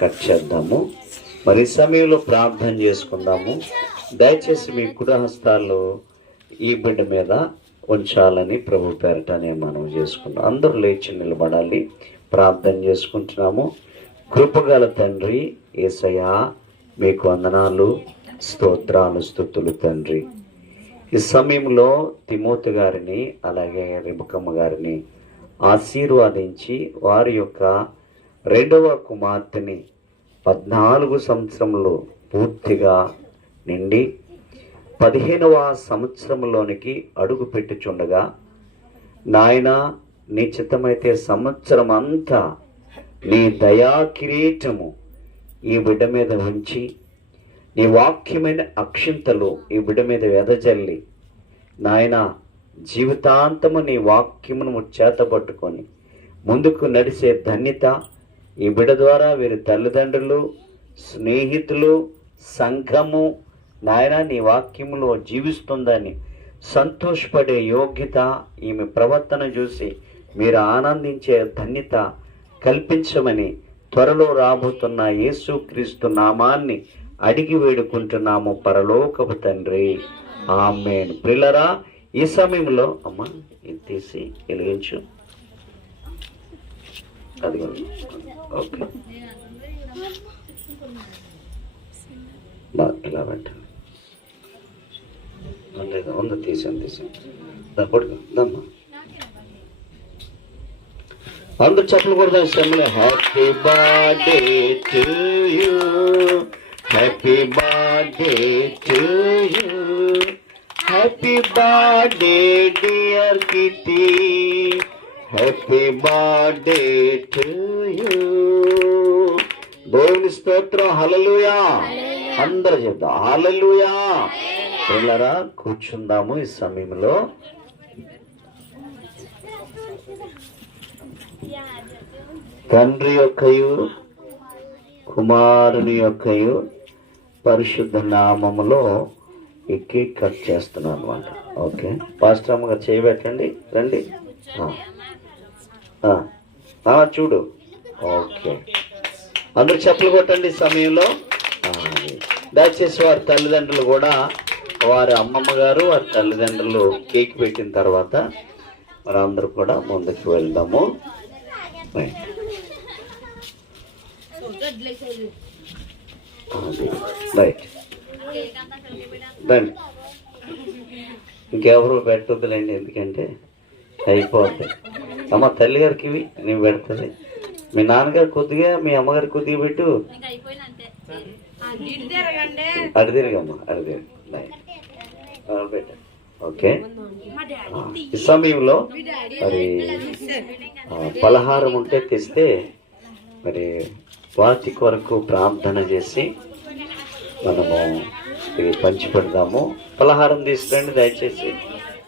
Cut చేద్దాము. మరి సమయంలో ప్రార్థన చేసుకుందాము. దయచేసి మీ కుడి హస్తాలు ఈ బిడ్డ మీద ఉంచాలని ప్రభు పేరట నేను మనం చేసుకున్నాం. అందరూ లేచి నిలబడాలి. ప్రార్థన చేసుకుంటున్నాము. కృపగల తండ్రి యేసయ్యా, మీకు వందనాలు, స్తోత్రాలు, స్తుతులు తండ్రి. ఈ సమయంలో తిమోతి గారిని అలాగే రిబకమ్మ గారిని ఆశీర్వాదించి వారి యొక్క రెండవ కుమార్తెని 14 సంవత్సరంలో పూర్తిగా నిండి 15వ సంవత్సరంలోనికి అడుగు పెట్టుచుండగా, నాయన నీ చిత్తమైతే సంవత్సరం అంతా నీ దయా కిరీటము ఈ బిడ్డ మీద ఉంచి నీ వాక్యమైన అక్షింతలు ఈ బిడ్డ మీద వెదజల్లి, నాయన జీవితాంతము నీ వాక్యమును చేతబట్టుకొని ముందుకు నడిచే ధన్యత ఈ బిడ్డ ద్వారా వీరి తల్లిదండ్రులు, స్నేహితులు, సంఘము నాయన నీ వాక్యములో జీవిస్తుందని సంతోషపడే యోగ్యత, ఈమె ప్రవర్తన చూసి మీరు ఆనందించే ధన్యత కల్పించమని త్వరలో రాబోతున్న యేసుక్రీస్తు నామాన్ని అడిగి వేడుకుంటున్నాము పరలోకపు తండ్రి. ఆమేన్. ప్రియులారా, ఈ సమయంలో అమ్మ ఇది తీసి వెలిగించు. అది ఓకే, ఇలా పెట్టండి. లేదా ఉందా? తీసాను పడుకుందమ్మా. అందరూ చెప్పలు కూడా సమయంలో happy birthday to you, happy birthday to you, happy birthday dear kitty, happy birthday to you. దేవుని స్తోత్రం. హల్లెలూయా. అందరూ చెప్తాం హల్లెలూయా. పిల్లరా కూర్చుందాము. ఈ సమయంలో తండ్రి యొక్కయు కుమారుని యొక్కయు పరిశుద్ధ నామములో ఈ కేక్ కట్ చేస్తున్నాను అనమాట. ఓకే, పాస్టర్ అమ్మ గారు చేయబెట్టండి. రండి. చూడు. ఓకే, అందరూ చెప్పులు కొట్టండి. సమయంలో దయచేసి వారి తల్లిదండ్రులు కూడా, వారి అమ్మమ్మ గారు వారి తల్లిదండ్రులు కేక్ పెట్టిన తర్వాత మరి అందరూ కూడా ముందుకు వెళ్దాము. రైట్, రండి. ఇంకెవరు పెట్టొద్దులేండి, ఎందుకంటే అయిపోద్ది. అమ్మ తల్లి గారికి ఇవి నేను పెడుతుంది. మీ నాన్నగారు కొద్దిగా, మీ అమ్మగారికి కొద్దిగా పెట్టు. అడి తిరిగమ్మా, అడి తిరిగి పెట్ట. ఓకే, ఈ సమయంలో మరి పలహారం ఉంటే తెస్తే మరి వాటి కొరకు ప్రార్థన చేసి మనము పంచి పెడదాము. పలహారం తీసుకురండి దయచేసి.